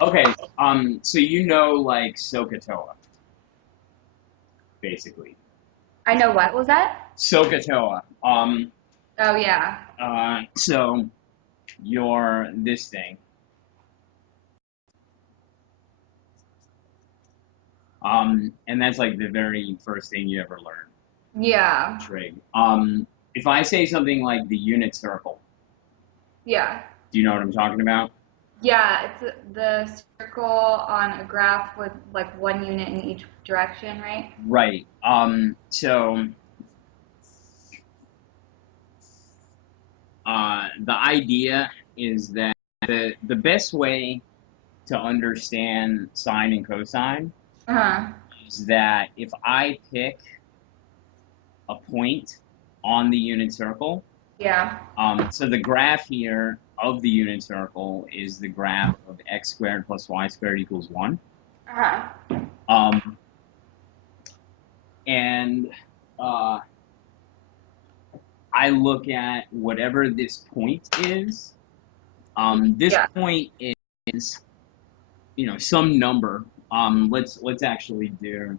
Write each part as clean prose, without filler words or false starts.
Okay, so you know, like, SOHCAHTOA, basically. I know what was that? SOHCAHTOA. Oh yeah. So you're this thing. And that's like the very first thing you ever learn, Yeah. trig. If I say something like the unit circle, Yeah. do you know what I'm talking about? Yeah, it's the circle on a graph with like one unit in each direction, right? Right. So the idea is that the best way to understand sine and cosine Uh-huh. is that if I pick a point on the unit circle, Yeah. so the graph here of the unit circle is the graph of x squared plus y squared equals 1. Uh-huh. Um, and I look at whatever this point is. This Yeah. point is, some number. Let's actually do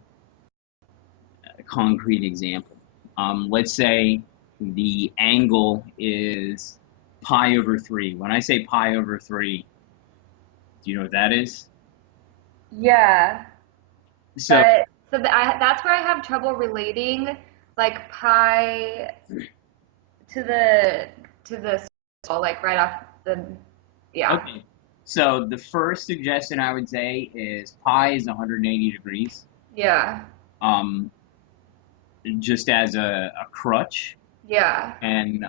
a concrete example. Let's say the angle is pi over 3. When I say pi over 3, do you know what that is? Yeah. So, But that's where I have trouble relating like pi to the circle, like right off the yeah. okay. So the first suggestion I would say is pi is 180 degrees, Yeah. um, just as a crutch. Yeah. And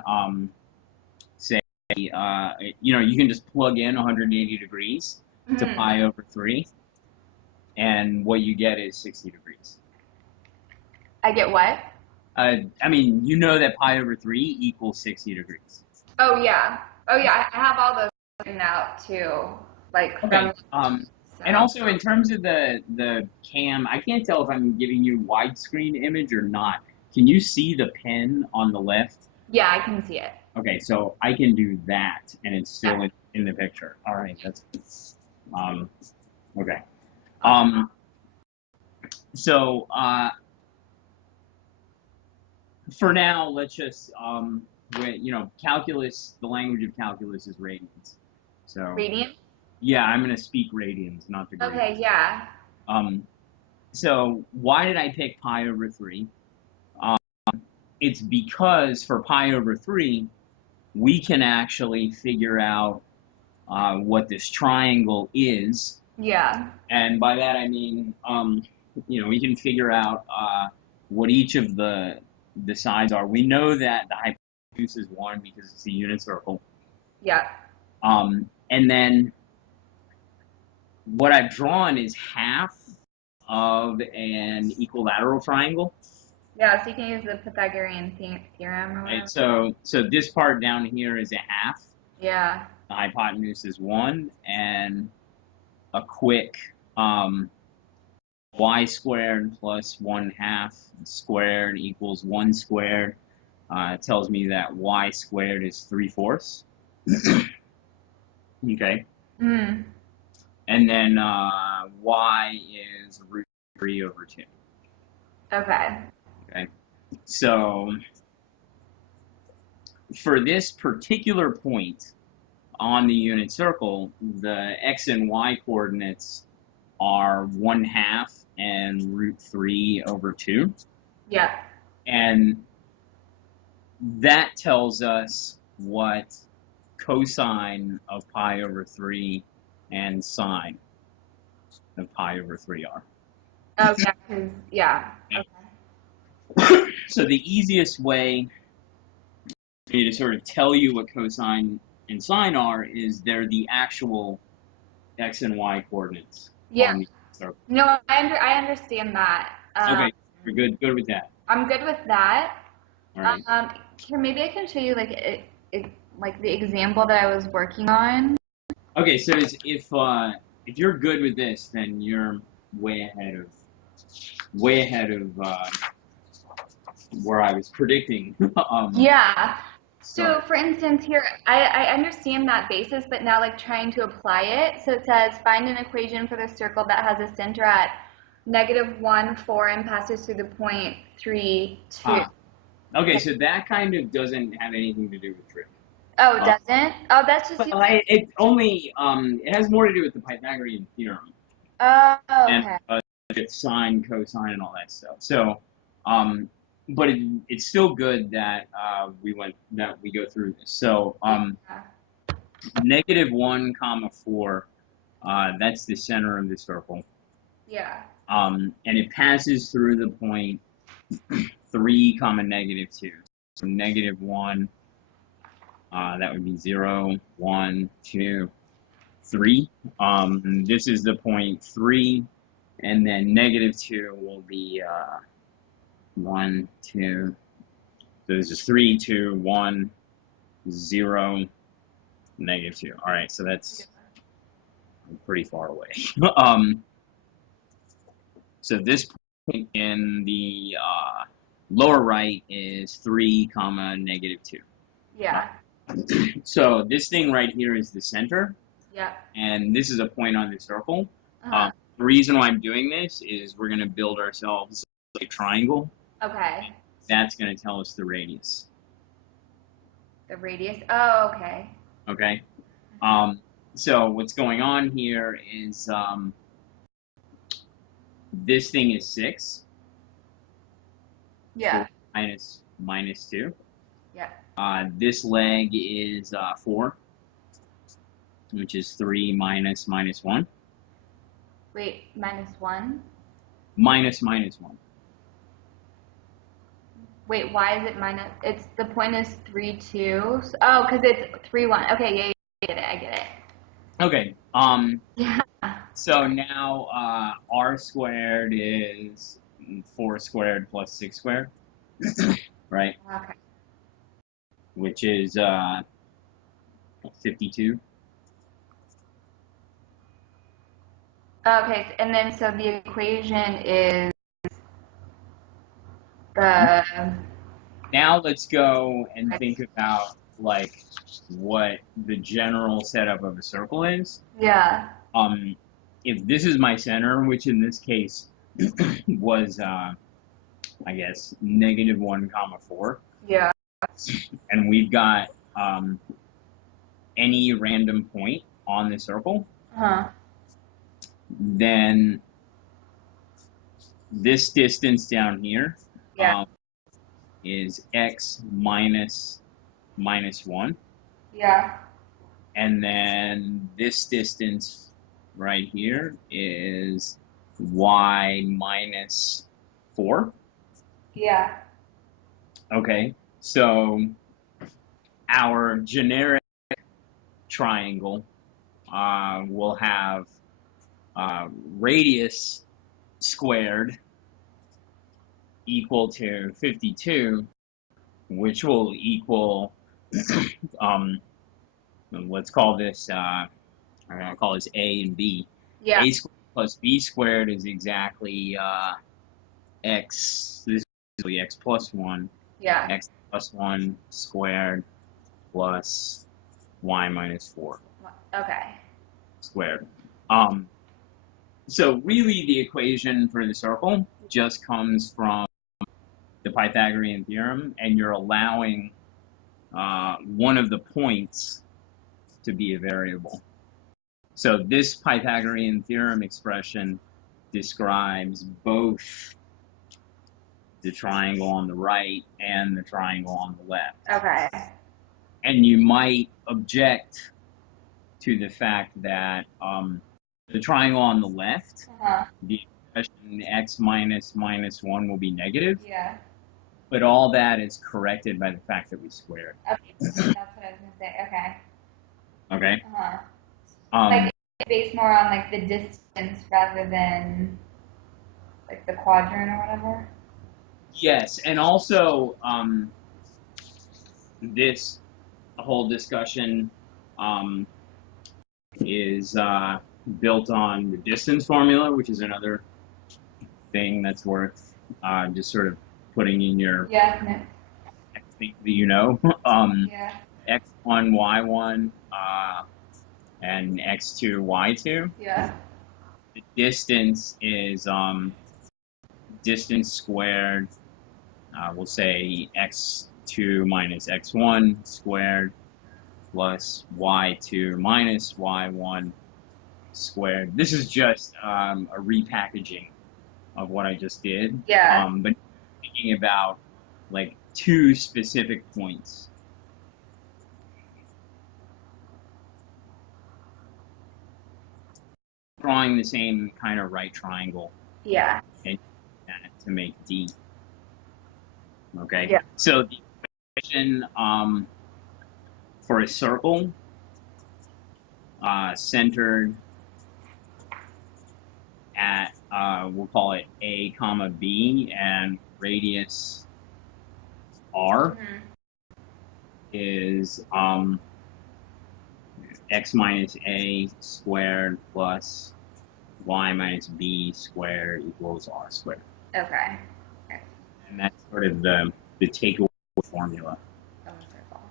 say, you can just plug in 180 degrees to Hmm. pi over 3, and what you get is 60 degrees. I get what? I mean, you know that pi over 3 equals 60 degrees. Oh yeah. Oh yeah, I have all those written out too. Like from Okay. And so also in terms of the cam, I can't tell if I'm giving you widescreen image or not. Can you see the pen on the left? yeah, I can see it. Okay, so I can do that, and it's Yeah. still in the picture. All right, um, okay. Awesome. So for now, let's just calculus. The language of calculus is radians. So Radiant? yeah, I'm gonna speak radians, not degrees. Okay, yeah. Um, so why did I pick pi over 3? Um, it's because for pi over 3, we can actually figure out what this triangle is. Yeah. And by that I mean, we can figure out what each of the sides are. We know that the hypotenuse is 1 because it's a unit circle. Yeah. And then what I've drawn is half of an equilateral triangle. Yeah, so you can use the Pythagorean theorem or Right? whatever. So this part down here is a half. Yeah. The hypotenuse is 1, and a quick y squared plus 1/2 squared equals 1 squared. It tells me that y squared is 3/4. Okay. Mm. And then y is root 3 over 2. Okay. Okay. So for this particular point on the unit circle, the x and y coordinates are 1/2 and root 3 over 2. Yeah. And that tells us what cosine of pi over 3 and sine of pi over 3 are. Oh yeah, 'cause yeah. So the easiest way for me to sort of tell you what cosine and sine are is they're the actual x and y coordinates Yeah. on the circle. No, I understand that. Okay, you're good with that. I'm good with that. All right. Here maybe I can show you like the example that I was working on. Okay, so if you're good with this, then you're way ahead of where I was predicting. Yeah. So, for instance, here, I understand that basis, but now, like, trying to apply it. So it says, find an equation for the circle that has a center at -1, 4, and passes through the point 3, 2. Okay, so that kind of doesn't have anything to do with trig. Oh, it doesn't? Oh, that's just Well, it only it has more to do with the Pythagorean theorem Oh, and okay. with sine, cosine, and all that stuff. So, but it's still good that we go through this. So, Yeah. -1 comma 4, that's the center of the circle. Yeah. And it passes through the point 3 comma -2. So -1, that would be 0, 1, 2, 3. This is the point 3, and then -2 will be 1, 2. So this is 3, 2, 1, 0, -2. All right, so that's pretty far away. So this point in the lower right is 3 comma -2. Yeah. So this thing right here is the center, Yeah. and this is a point on the circle. Uh-huh. The reason why I'm doing this is we're going to build ourselves a triangle. Okay. That's going to tell us the radius. The radius. Oh, okay. Okay? So what's going on here is this thing is 6. Yeah. 4 minus 2. Yeah. This leg is 4, which is 3 minus 1. Wait, -1? Minus 1. Wait, why is it minus? It's the point is 3, 2. Oh, because it's 3, 1. Okay, yeah, I get it. Okay. Yeah. So now r squared is 4 squared plus 6 squared, right? Okay. Which is 52. Okay, and then so the equation is the Now let's go and think about like what the general setup of a circle is. yeah. If this is my center, which in this case was I guess -1 comma 4, Yeah. and we've got any random point on the circle, Huh. then this distance down here Yeah. is x minus -1, Yeah. and then this distance right here is y minus 4. Yeah. Okay, so our generic triangle will have radius squared equal to 52, which will equal, let's call this, I'm going to call this A and B. Yeah. A squared plus B squared is exactly x, this is actually x plus 1, Yeah. x plus 1 squared plus y minus 4 Okay. squared. So really the equation for the circle just comes from the Pythagorean theorem, and you're allowing one of the points to be a variable. So this Pythagorean theorem expression describes both the triangle on the right and the triangle on the left. Okay. And you might object to the fact that the triangle on the left, Uh-huh. the expression x minus -1 will be negative, Yeah. but all that is corrected by the fact that we squared. Okay. That's what I was gonna say. Okay. Okay. Uh-huh. Um, Like it's based more on like the distance rather than like the quadrant or whatever. yes, and also this whole discussion is built on the distance formula, which is another thing that's worth just sort of putting in your Yeah. think that you know. Yeah. X1, Y1, and X2, Y2. Yeah. The distance is distance squared. We'll say X2 minus X1 squared plus Y2 minus Y1 squared. This is just a repackaging of what I just did. Yeah. But thinking about like two specific points. Drawing the same kind of right triangle Yeah. and to make D. Okay. Yeah. So the equation for a circle centered at we'll call it A comma B and radius R Mhm. is x minus A squared plus y minus B squared equals R squared. Okay. And that's sort of the takeaway formula Oh, circle.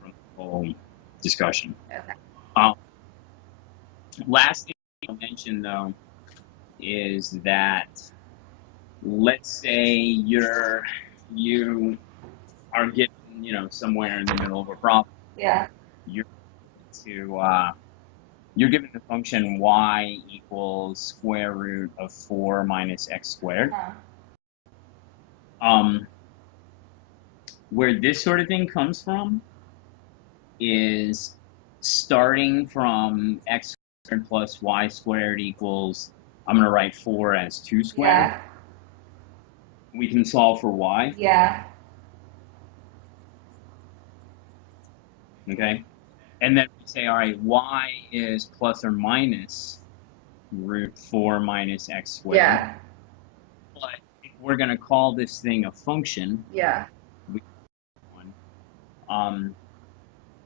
from the whole discussion. Okay. Last thing I'll mention though is that let's say you are given, somewhere in the middle of a problem. Yeah. You're you're given the function y equals square root of 4 minus x squared. Where this sort of thing comes from is starting from x squared plus y squared equals, I'm going to write 4 as 2 squared. Yeah. We can solve for y. Yeah. Okay. And then we say, all right, y is plus or minus root 4 minus x squared. Yeah. But if we're going to call this thing a function, Yeah.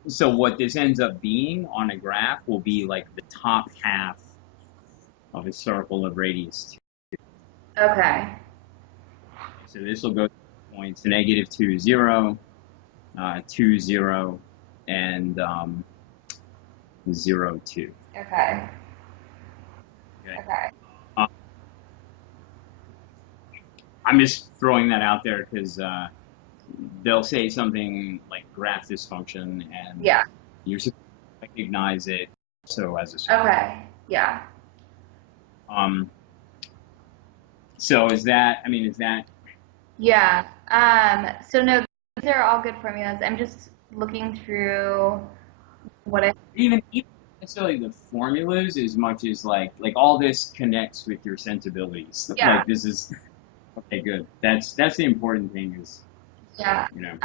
so what this ends up being on a graph will be like the top half of a circle of radius 2. Okay. So this will go to points -2, 0, 2, 0, and 0, 2. Okay. Okay. Okay. I'm just throwing that out there because they'll say something like graph this function, and Yeah. you're supposed to recognize it so as a circle. Okay. Yeah. So is that? Yeah. So no, these are all good formulas. I'm just looking through what I. Even necessarily the formulas as much as like all this connects with your sensibilities. Yeah. Like this is okay, good. That's the important thing is Yeah. you know.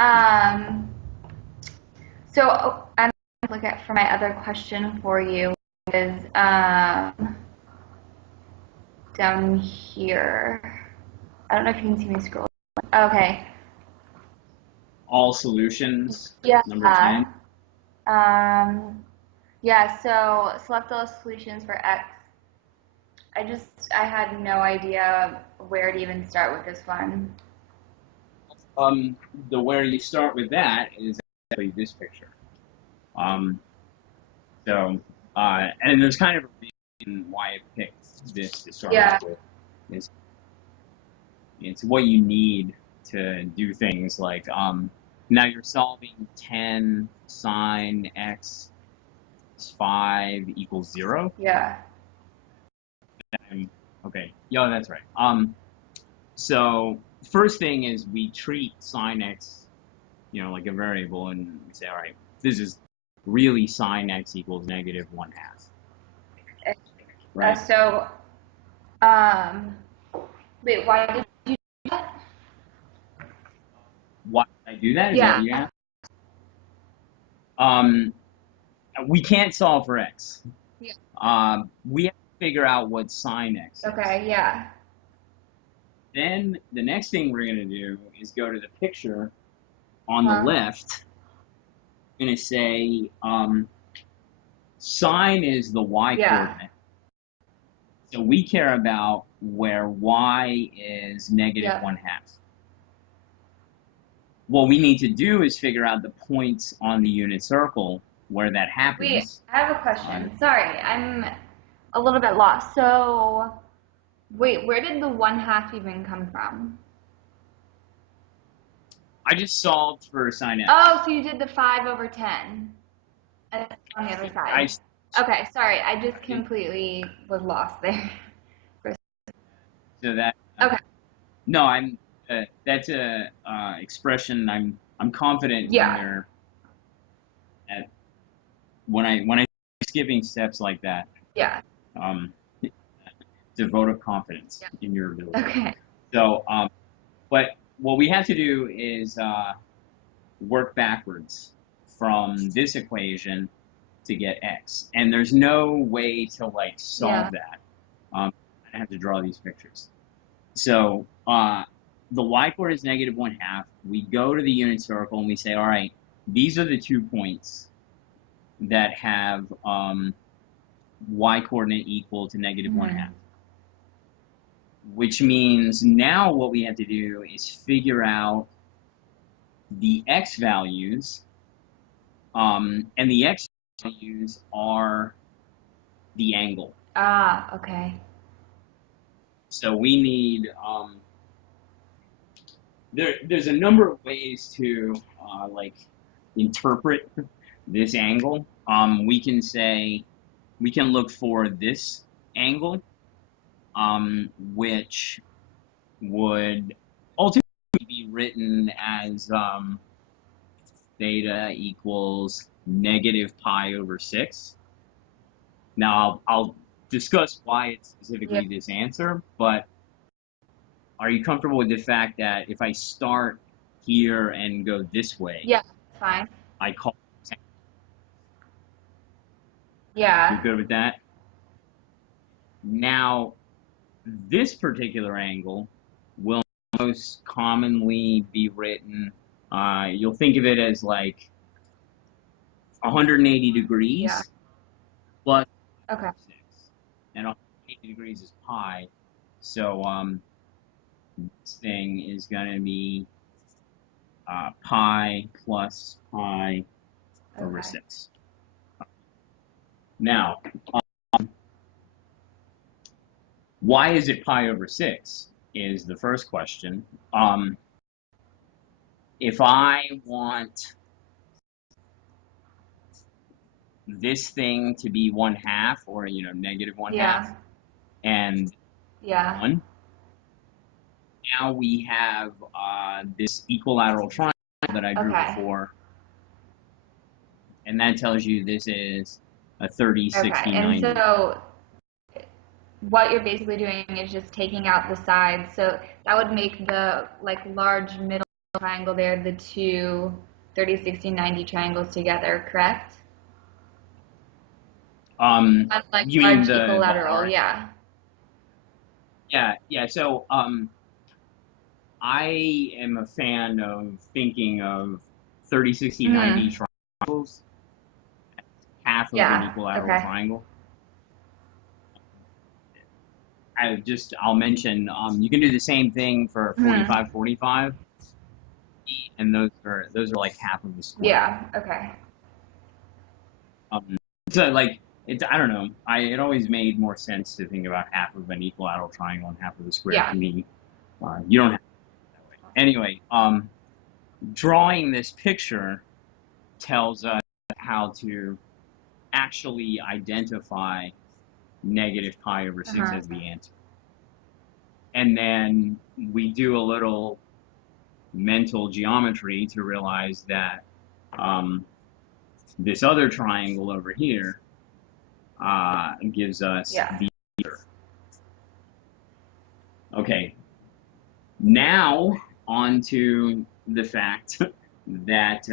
So I'm gonna look at for my other question for you is down here. I don't know if you can see me scroll. Okay. All solutions. Yeah. Number 10. Yeah, so select all solutions for X. I had no idea where to even start with this one. The where you start with that is actually this picture. So and there's kind of a reason why I picked this to start off with. It's what you need to do things like now you're solving 10 sine x 5 equals 0. Yeah. Okay, yeah, that's right. So first thing is we treat sine x, like a variable, and we say, all right, this is really sine x equals -1/2. Right? So, wait, why did you do that? Why did I do that? Is that Yeah. what you asked? We can't solve for x. Yeah. We have to figure out what sine x is. Okay, yeah. Then the next thing we're going to do is go to the picture on the left. I'm going to say sine is the y coordinate. So we care about where y is -1/2. what we need to do is figure out the points on the unit circle where that Wait, happens. I have a question. Sorry, I'm a little bit lost. So, wait, where did the 1/2 even come from? I just solved for sine x. Oh, so you did the 5/10 and on the other I, side. Okay, sorry, I just completely was lost there. so that Okay, no, I'm that's a expression I'm confident when yeah, they're at when I skipping steps like that. yeah, Um, it's a vote of confidence yeah. in your ability. Okay, So, but what we have to do is work backwards from this equation to get x, and there's no way to like solve yeah, that. I have to draw these pictures. So the y coordinate is -1/2. We go to the unit circle and we say, all right, these are the 2 points that have y coordinate equal to -1/2. Which means now what we have to do is figure out the x values, and the x values are the angle. ah, okay, So we need there's a number of ways to like interpret this angle. We can say we can look for this angle, which would ultimately be written as theta equals -pi/6. Now I'll discuss why it's yeah, specifically this answer, but are you comfortable with the fact that if I start here and go this way, yeah, fine, I call it, you're yeah, good with that? Now, this particular angle will most commonly be written, you'll think of it as like 180 yeah, degrees plus okay, 6. And 180 degrees is pi. So this thing is going to be pi plus pi over okay, 6. Now, why is it pi over 6 is the first question. If I want this thing to be 1/2, or -1/2, yeah, and yeah, 1, now we have this equilateral triangle that I drew okay, before, and that tells you this is a 30, okay, 60, and 90. so what you're basically doing is just taking out the sides. So that would make the like large middle triangle there, the two 30, 60, 90 triangles together, correct? One like You mean large the equilateral, arc? yeah. Yeah, yeah. So I am a fan of thinking of 30, 60, 90 Mm, triangles, half of an yeah, equilateral okay. triangle. I'll mention you can do the same thing for Mm, 45, 45, and those are like half of the square. yeah, okay. Um, so like I don't know. It always made more sense to think about half of an equilateral triangle and half of the square Yeah, to me. You don't have to that way. Anyway, drawing this picture tells us how to actually identify -pi/6 uh-huh. as the answer. And then we do a little mental geometry to realize that um, this other triangle over here gives us Yeah, the answer. Okay, now on to the fact that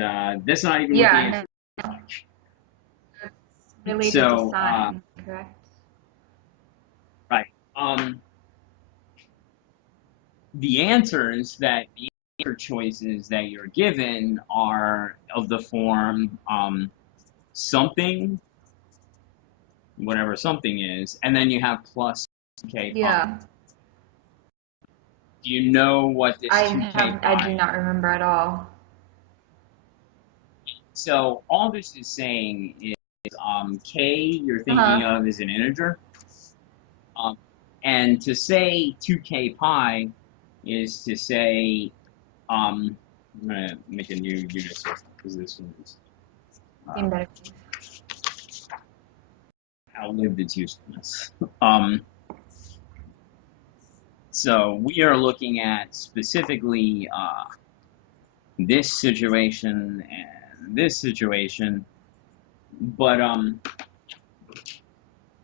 that's not even what the yeah, answer no, is. it's related to So, sine, correct? right. The answers that the answer choices that you're given are of the form something, whatever something is, and then you have plus 2k pi. Yeah, Do you know what this 2k I pi do not remember at all. So all this is saying is k you're thinking Uh-huh. of as an integer. Um, and to say 2k pi is to say, I'm going to make a new unit circle because this one is Seem better. outlived its usefulness. Um, so we are looking at specifically this situation and this situation, but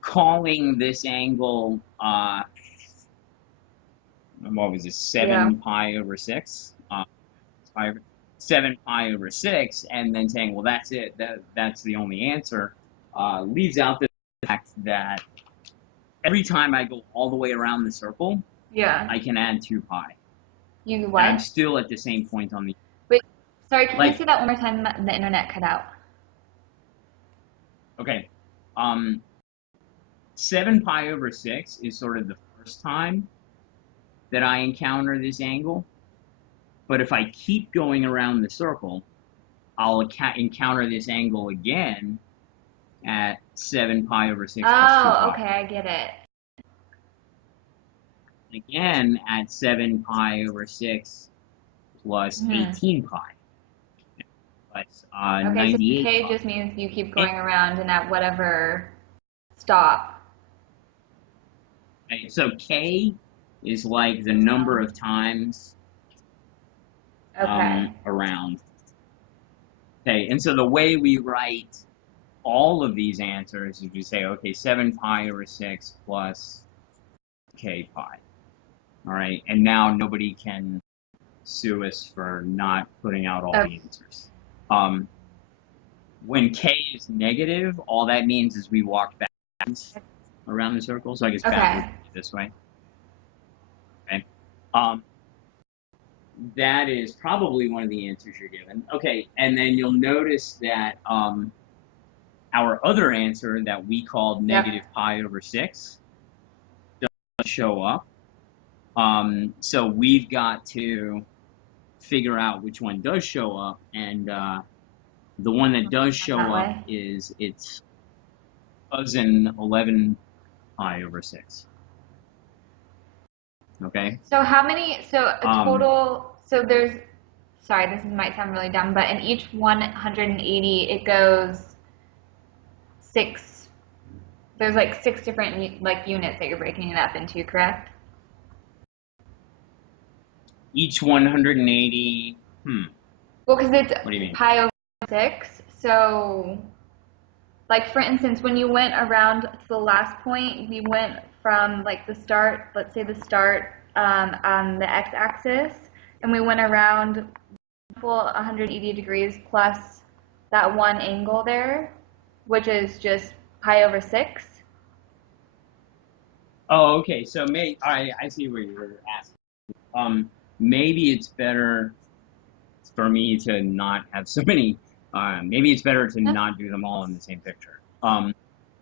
calling this angle, what was it, Yeah. 7 pi over 6? 7 pi over 6, and then saying, well, that's it, that's the only answer, leaves out the fact that every time I go all the way around the circle, Yeah. I can add 2 pi. You And I'm what? still at the same point on the, Wait, sorry, can you like, say that one more time? The internet cut out. okay, 7 pi over 6 is sort of the first time that I encounter this angle, but if I keep going around the circle, I'll encounter this angle again at 7 pi over 6 plus 2 Oh, pi. okay, I get it. Again at 7 pi over 6 plus Hmm. 18 pi plus Okay, so 98 K pi. just means you keep And, going around and at whatever stop. okay, so K is like the number of times Okay. around. Okay, and so the way we write all of these answers is we say, okay, 7 pi over 6 plus k pi. All right, and now nobody can sue us for not putting out all Okay. the answers. When k is negative, all that means is we walk backwards around the circle. So I guess backwards Okay. this way. Okay. That is probably one of the answers you're given. Okay, and then you'll notice that our other answer that we called Yep. negative pi over 6 doesn't show up. So we've got to figure out which one does show up, and the one that does On that show up way. is its cousin 11 pi over 6. Okay. So how many, so a Um, total, so there's, sorry, this might sound really dumb, but in each 180, it goes six, there's like six different like units that you're breaking it up into, correct? each 180. Well, because it's What do you mean? pi over 6, so like for instance, when you went around to the last point, we went from like the start, let's say the start on the x-axis, and we went around full 180 degrees plus that one angle there, which is just pi over 6. Oh, okay. So I see what you're asking. Maybe it's better for me to not have so many. Maybe it's better to not do them all in the same picture.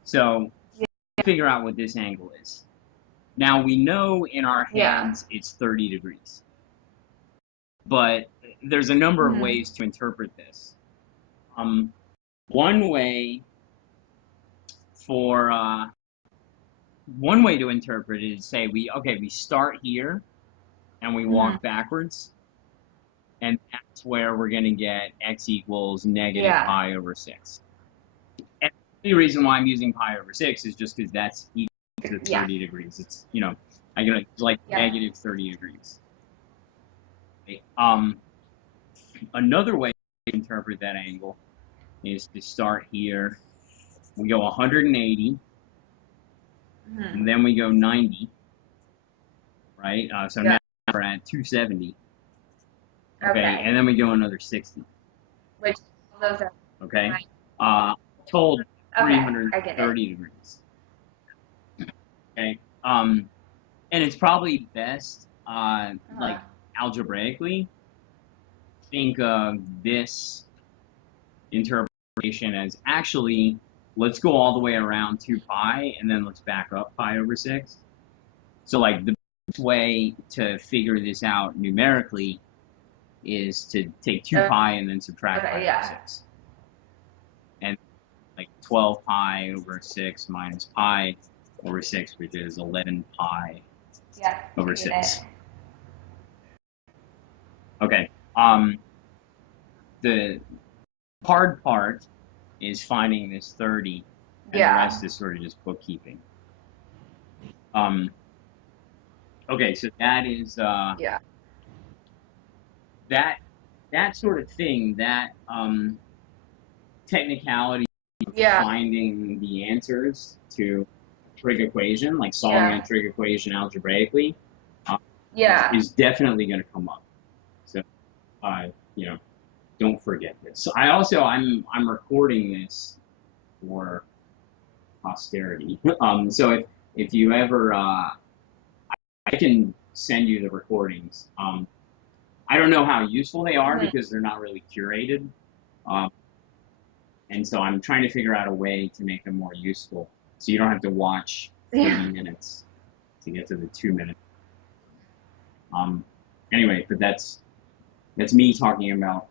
So figure out what this angle is. Now we know in our Yeah. heads it's 30 degrees, but there's a number of Mm-hmm. ways to interpret this. One way for one way to interpret it is say we start here and we Mm-hmm. walk backwards, and that's where we're going to get x equals negative Yeah. pi over 6. And the only reason why I'm using pi over 6 is just because that's equal to Yeah. 30 degrees. It's, I'm going to like Yep. negative 30 degrees. Okay. Another way to interpret that angle is to start here. We go 180, Mm-hmm. and then we go 90, right? So Yeah. now we're at 270. Okay, Okay. and then we go another 60. Which those are Okay, right. told Okay, I get it. 330 degrees. Okay, and it's probably best, Uh-huh. like algebraically, think of this interpretation as actually let's go all the way around 2 pi and then let's back up pi over 6. So like the best way to figure this out numerically is to take 2 pi and then subtract pi Okay, over yeah. 6. 12 pi over 6 minus pi over 6, which is 11 pi Yeah, over I get 6. it. Okay. The hard part is finding this 30, and the rest is sort of just bookkeeping. Okay, so that is Yeah. that sort of thing, that technicality of Yeah. finding the answers to a trig equation, like solving Yeah. a trig equation algebraically, Yeah. is definitely going to come up. So, you know, don't forget this. So I'm recording this for posterity. So if you ever, I can send you the recordings. I don't know how useful they are because they're not really curated. And so I'm trying to figure out a way to make them more useful, so you don't have to watch 30 minutes to get to the 2 minutes. Anyway, but that's me talking about